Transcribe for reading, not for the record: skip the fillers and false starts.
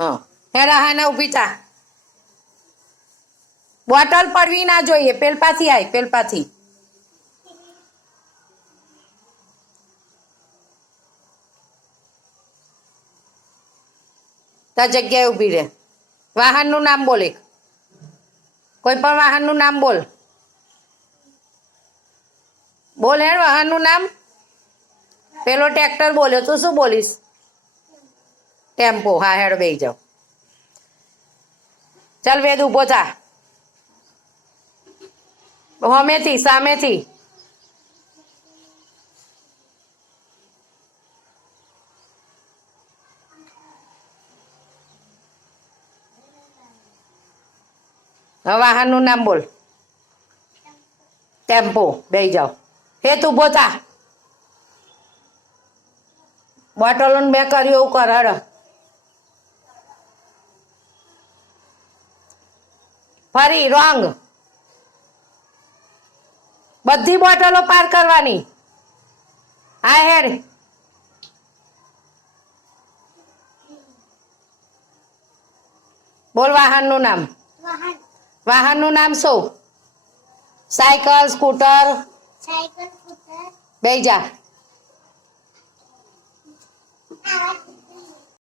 હા હેડા હા ના ઊભી થા બોટલ પડવી ના જોઈએ પેલપાથી આય પેલપાથી તા જગ્યાએ ઊભી રહે વાહનનું નામ બોલે કોઈ પણ વાહનનું નામ બોલ બોલ હેડ વાહનનું નામ પેલો ટ્રેક્ટર બોલ્યો તું શું બોલીશ ટેમ્પો હા હેડ બેસી જાઓ ચાલ વેદ ઊભો થા સામેથી સામેથી હવે વાહનનું નામ બોલ ટેમ્પો બેસી જાઓ હેત ઊભો થા બોટલોને મેં કર્યું એવું કર હડ ફરી રોંગ બધી બોટલો પાર કરવાની આ હેડ બોલ વાહનનું નામ વાહનનું નામ શું સાયકલ સ્કૂટર બેસી જા